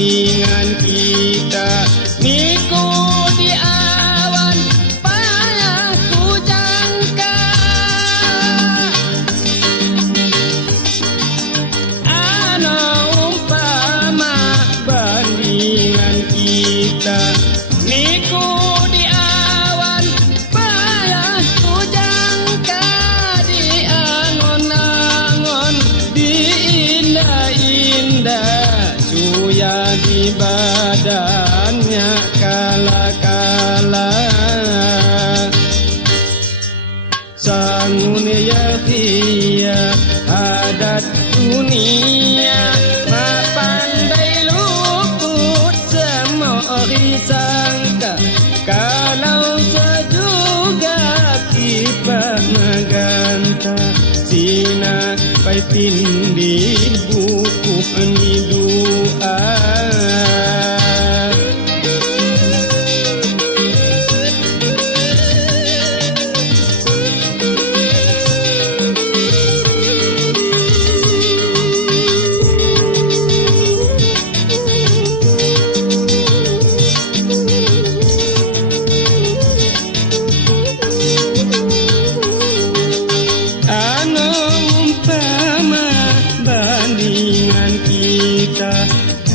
bandingan kita. Niku di awan payah ku jangka, ana umpama bandingan kita. Niku di awan payah ku jangka, di angon-angon, di indah-indah, suya di badannya kala-kala. Sangun ya khia hadat dunia, mapandai luput semua sangka, kalau sejuga kita maganta. Sina pai tindih buku ani doa.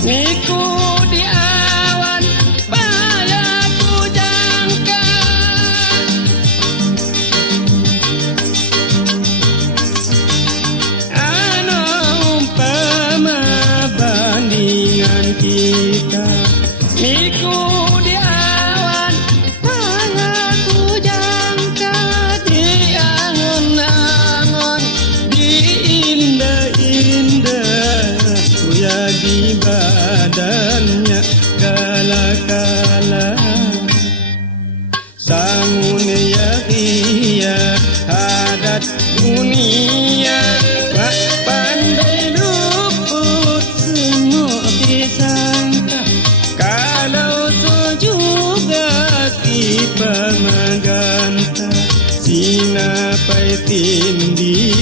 Niku di awan payah ku jangka, ana umpama bandingan kita. Niku di awan payah ku jangka, di angon-angon, di indah-indah, suya di badannya kala-kala. Sangun ya khia hadat dunia, mak pandai luput semua disangka, kalau sejuga kita maganta. Sina pai tindih